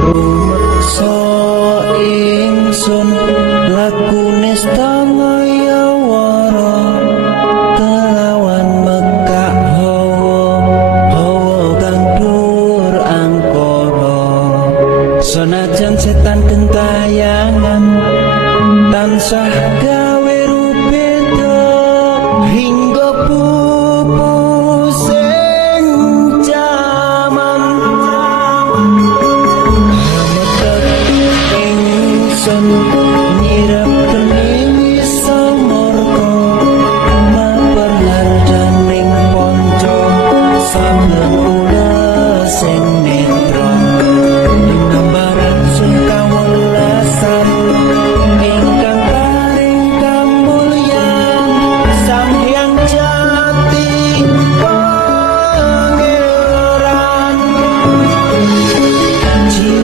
rumeksa ingsun lakune stangaya wara kelawan mekak hawa kang dur angkara senajan setan gentayangan tansah gawe rupeda